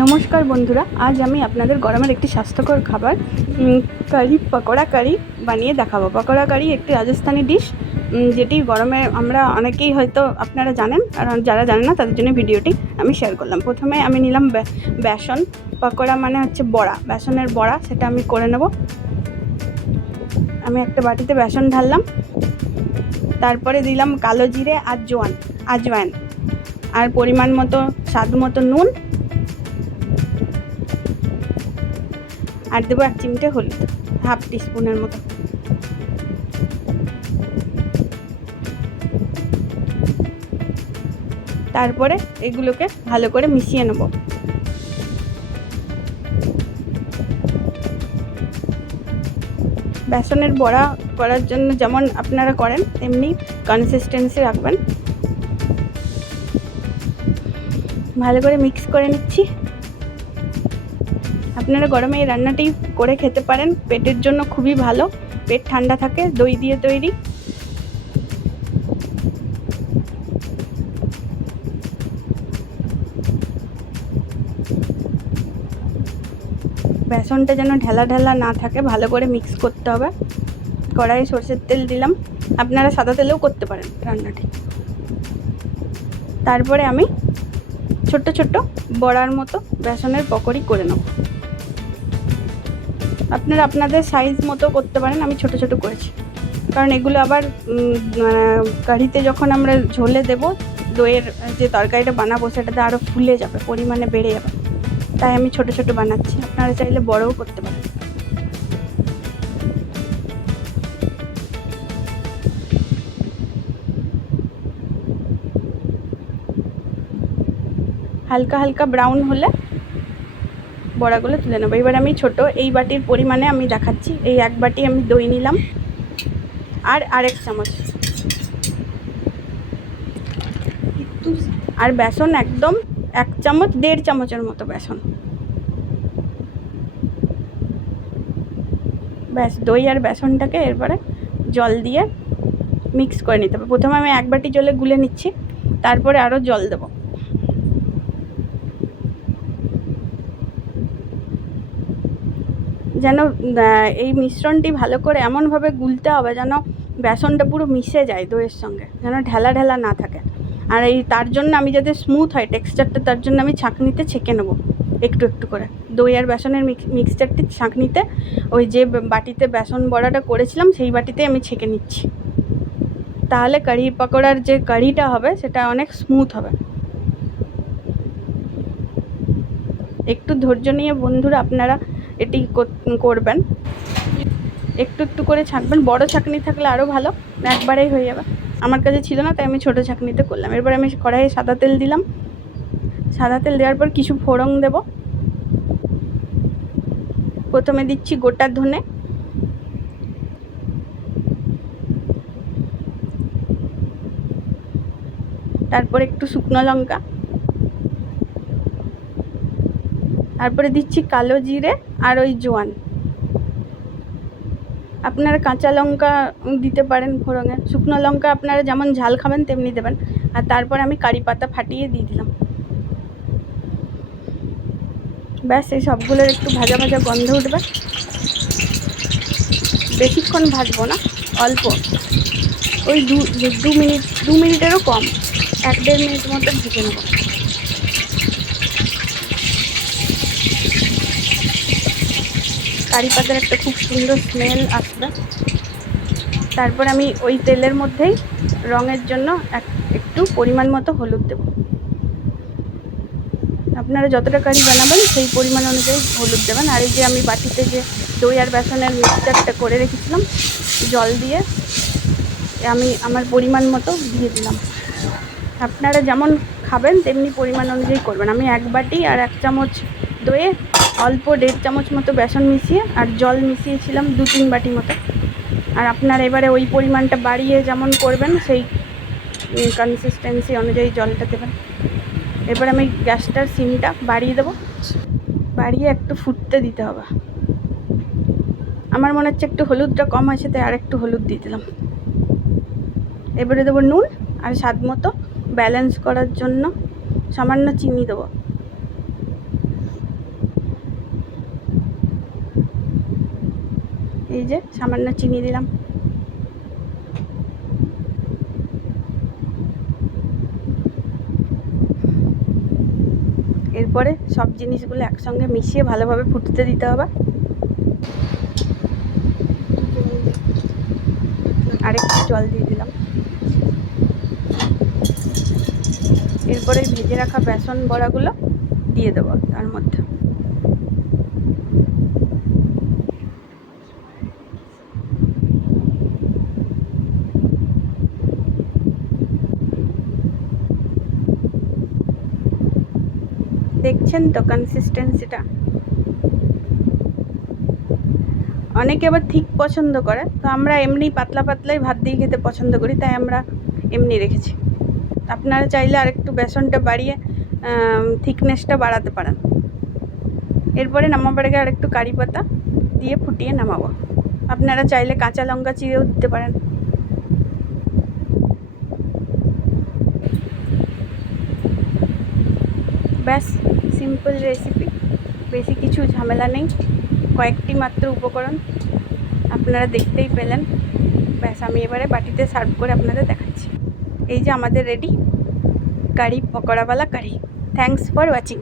নমস্কার বন্ধুরা, আজ আমি আপনাদের গরমের একটি স্বাস্থ্যকর খাবার কারি পকোড়া কারি বানিয়ে দেখাবো। পকোড়া কারি একটি রাজস্থানি ডিশ, যেটি গরমে আমরা অনেকেই হয়তো আপনারা জানেন, আর যারা জানেন না তাদের জন্য ভিডিওটি আমি শেয়ার করলাম। প্রথমে আমি নিলাম বেসন। পকোড়া মানে হচ্ছে বড়া, বেসনের বড়া, সেটা আমি করে নেব। আমি একটা বাটিতে বেসন ঢাললাম, তারপরে দিলাম কালো জিরে আর আজওয়াইন, আর পরিমাণ মতো স্বাদ মতো নুন, আর দেবো 1 চিমটে হলুদ, হাফ টিস্পুনের মতো। তারপরে এগুলোকে ভালো করে মিশিয়ে নেব। বেসনের বড়া করার জন্য যেমন আপনারা করেন তেমনি কনসিস্টেন্সি রাখবেন। ভালো করে মিক্স করে নিচ্ছি। আপনারা গরমে এই রান্নাটি করে খেতে পারেন, পেটের জন্য খুবই ভালো, পেট ঠান্ডা থাকে। দই দিয়ে তৈরি। বেসনটা যেন ঢেলা ঢেলা না থাকে, ভালো করে মিক্স করতে হবে। কড়াইয়ে সরষের তেল দিলাম, আপনারা সাদা তেলেও করতে পারেন রান্নাটি। তারপরে আমি ছোট্ট ছোট্ট বড়ার মতো বেসনের পকোড়ি করে নেব। আপনারা আপনাদের সাইজ মতো করতে পারেন, আমি ছোট ছোট করেছি, কারণ এগুলো আবার কারিতে যখন আমরা ঝোলে দেব, দইয়ের যে তরকারিটা বানাবো সেটাতে আরও ফুলে যাবে, পরিমাণে বেড়ে যাবে, তাই আমি ছোট ছোট বানাচ্ছি। আপনারা চাইলে বড়ও করতে পারেন। হালকা হালকা ব্রাউন হলে বড়াগুলো তুলে নেবো। এবার আমি ছোট এই বাটির পরিমাণে আমি দেখাচ্ছি। এই 1 বাটি আমি দই নিলাম, আর 1 চামচ, আর বেসন একদম 1 চামচ, 1.5 চামচের মতো বেসন। ব্যাস, দই আর বেসনটাকে এরপরে জল দিয়ে মিক্স করে নিতে হবে। প্রথমে আমি 1 বাটি জলে গুলে নিচ্ছি, তারপরে আরও জল দেবো। যেন এই মিশ্রণটি ভালো করে এমনভাবে গুলতে হবে যেন বেসনটা পুরো মিশে যায় দইয়ের সঙ্গে, যেন ঢেলা ঢেলা না থাকে। আর তার জন্য আমি যাতে স্মুথ হয় টেক্সচারটা, তার জন্য আমি ছাঁকনিতে ছেঁকে নেবো একটু একটু করে। দই আর বেসনের মিক্সচারটি ছাঁকনিতে, ওই যে বাটিতে বেসন বড়াটা করেছিলাম সেই বাটিতে আমি ছেঁকে নিচ্ছি। তাহলে কারি পকোড়ার যে কারিটা হবে সেটা অনেক স্মুথ হবে। একটু ধৈর্য নিয়ে বন্ধুরা আপনারা এটি করবেন, একটু একটু করে ছাঁকবেন। বড় ছাঁকনি থাকলে আরও ভালো, একবারেই হয়ে যাবে। আমার কাছে ছিল না, তাই আমি ছোটো ছাঁকনিতে করলাম। এরপর আমি কড়াইয়ে সাদা তেল দিলাম। সাদা তেল দেওয়ার পর কিছু ফোড়ন দেব। প্রথমে দিচ্ছি গোটা ধনে, তারপর একটু শুকনো লঙ্কা, তারপরে দিচ্ছি কালো জিরে আর ওই জোয়ান। আপনারা কাঁচা লঙ্কা দিতে পারেন ফোড়নে, শুকনো লঙ্কা আপনারা যেমন ঝাল খাবেন তেমনি দেবেন। আর তারপর আমি কারি পাতা ফাটিয়ে দিয়ে দিলাম। ব্যাস, এই সবগুলোর একটু ভাজা ভাজা গন্ধ উঠবে। বেশিক্ষণ ভাজবো না, অল্প, ওই 2 মিনিটেরও কম, 1-1.5 মিনিট মতো ভেজে নেব। কারি পাতার একটা খুব সুন্দর স্মেল আসবে। তারপর আমি ওই তেলের মধ্যেই রঙের জন্য একটু পরিমাণ মতো হলুদ দেব। আপনারা যতটা কারি বানাবেন সেই পরিমাণ অনুযায়ী হলুদ দেবেন। আর এই যে আমি বাটিতে যে দই আর বেসনের মিক্সচারটা করে রেখেছিলাম, জল দিয়ে আমি আমার পরিমাণ মতো দিয়ে দিলাম। আপনারা যেমন খাবেন তেমনি পরিমাণ অনুযায়ী করবেন। আমি 1 বাটি আর 1 চামচ দইয়ে অল্প 1.5 চামচ মতো বেসন মিশিয়ে আর জল মিশিয়েছিলাম 2-3 বাটি মতো। আর আপনারা এবারে ওই পরিমাণটা বাড়িয়ে যেমন করবেন সেই কনসিস্টেন্সি অনুযায়ী জলটা দেবেন। এবার আমি গ্যাসটার সিমটা বাড়িয়ে দেবো, বাড়িয়ে একটু ফুটতে দিতে হবে। আমার মনে হচ্ছে একটু হলুদটা কম আছে, তাই আর একটু হলুদ দিয়ে দিলাম। এবারে দেবো নুন, আর স্বাদ মতো ব্যালেন্স করার জন্য সামান্য চিনি দেবো। এই যে সামান্য চিনি দিলাম। এরপরে সব জিনিসগুলো একসঙ্গে মিশিয়ে ভালোভাবে ফুটতে দিতে হবে। আরেকটু জল দিয়ে দিলাম। এরপরে ভেজে রাখা বেসন বড়াগুলো দিয়ে দেবো তার মধ্যে। দেখছেন তো কনসিস্টেন্সিটা। অনেকে আবার ঠিক পছন্দ করে, তো আমরা এমনি পাতলা পাতলাই ভাত দিয়ে খেতে পছন্দ করি, তাই আমরা এমনি রেখেছি। আপনারা চাইলে আরেকটু বেসনটা বাড়িয়ে থিকনেসটা বাড়াতে পারেন। এরপরে নামাবার আগে আরেকটু কারি পাতা দিয়ে ফুটিয়ে নামাবো। আপনারা চাইলে কাঁচা লঙ্কা চিড়েও দিতে পারেন। ব্যাস, সিম্পল রেসিপি, বেশি কিছু ঝামেলা নেই, কয়েকটি মাত্র উপকরণ আপনারা দেখতেই পেলেন। ব্যাস, আমি এবারে বাটিতে সার্ভ করে আপনাদের দেখাচ্ছি। এই যে আমাদের রেডি কারি পকোড়াওয়ালা কারি। Thanks for watching.